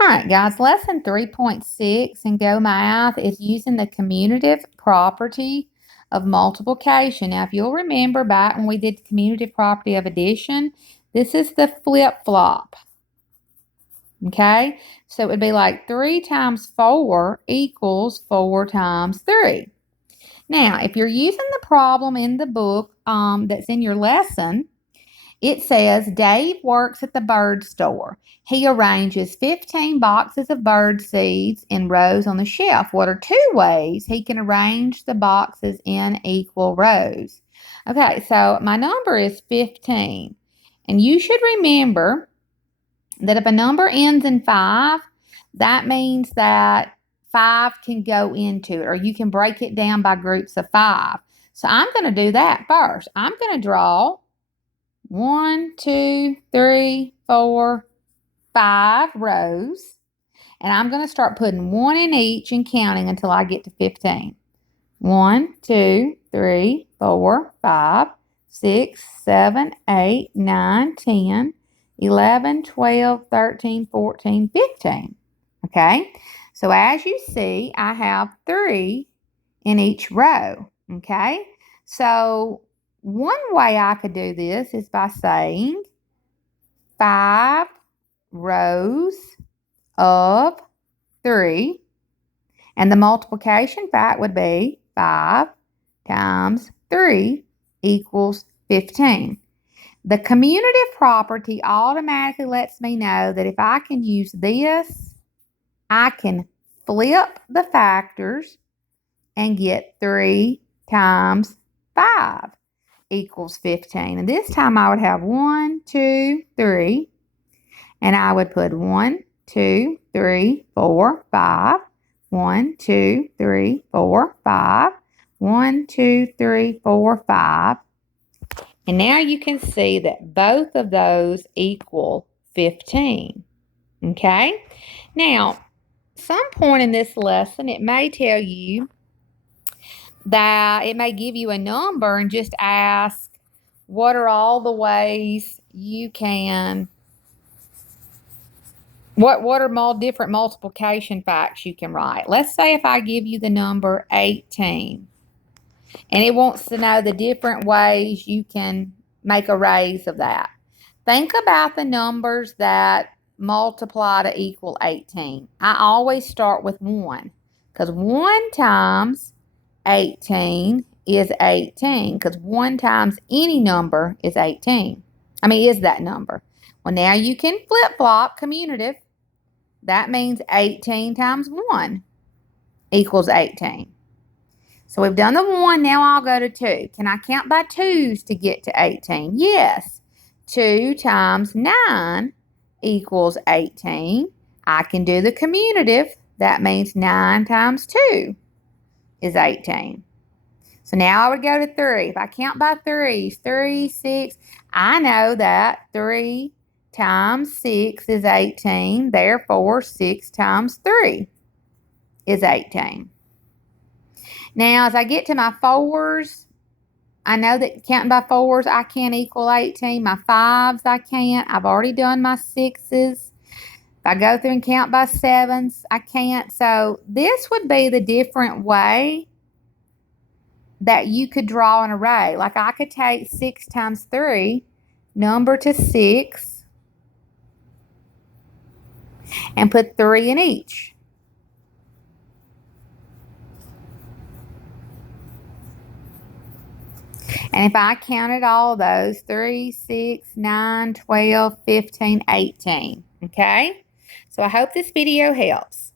All right, guys, lesson 3.6 in Go Math is using the commutative property of multiplication. Now, if you'll remember back when we did the commutative property of addition, this is the flip-flop. Okay, so it would be like 3 times 4 equals 4 times 3. Now, if you're using the problem in the book that's in your lesson, it says Dave works at the bird store. He arranges 15 boxes of bird seeds in rows on the shelf. What are 2 ways he can arrange the boxes in equal rows? Okay, so my number is 15. And you should remember that if a number ends in 5, that means that 5 can go into it, or you can break it down by groups of 5. So I'm going to do that first. I'm going to draw 1, 2, 3, 4, 5 rows. And I'm going to start putting 1 in each and counting until I get to 15. 1, 2, 3, 4, 5, 6, 7, 8, 9, 10, 11, 12, 13, 14, 15. Okay? So as you see, I have 3 in each row. Okay? So one way I could do this is by saying 5 rows of 3. And the multiplication fact would be 5 times 3 equals 15. The commutative property automatically lets me know that if I can use this, I can flip the factors and get 3 times 5 equals 15. And this time I would have 1, 2, 3. And I would put 1, 2, 3, 4, 5. 1, 2, 3, 4, 5. 1, 2, 3, 4, 5. And now you can see that both of those equal 15. Okay? Now, some point in this lesson, it may tell you that it may give you a number and just ask, what are all the ways you can, what are more different multiplication facts you can write? Let's say if I give you the number 18, and it wants to know the different ways you can make arrays of that. Think about the numbers that multiply to equal 18. I always start with 1, because 1 times 18 is 18, because 1 times any number is 18. Is that number. Well, now you can flip-flop commutative. That means 18 times 1 equals 18. So we've done the 1, now I'll go to 2. Can I count by 2s to get to 18? Yes. 2 times 9 equals 18. I can do the commutative. That means 9 times 2 is 18. So now I would go to 3. If I count by 3s, 3, 6, I know that 3 times 6 is 18. Therefore, 6 times 3 is 18. Now, as I get to my 4s, I know that counting by 4s, I can't equal 18. My 5s, I can't. I've already done my 6s. If I go through and count by 7s, I can't. So this would be the different way that you could draw an array. Like I could take 6 times 3, number to 6, and put 3 in each. And if I counted all those, 3, 6, 9, 12, 15, 18. Okay? So I hope this video helps.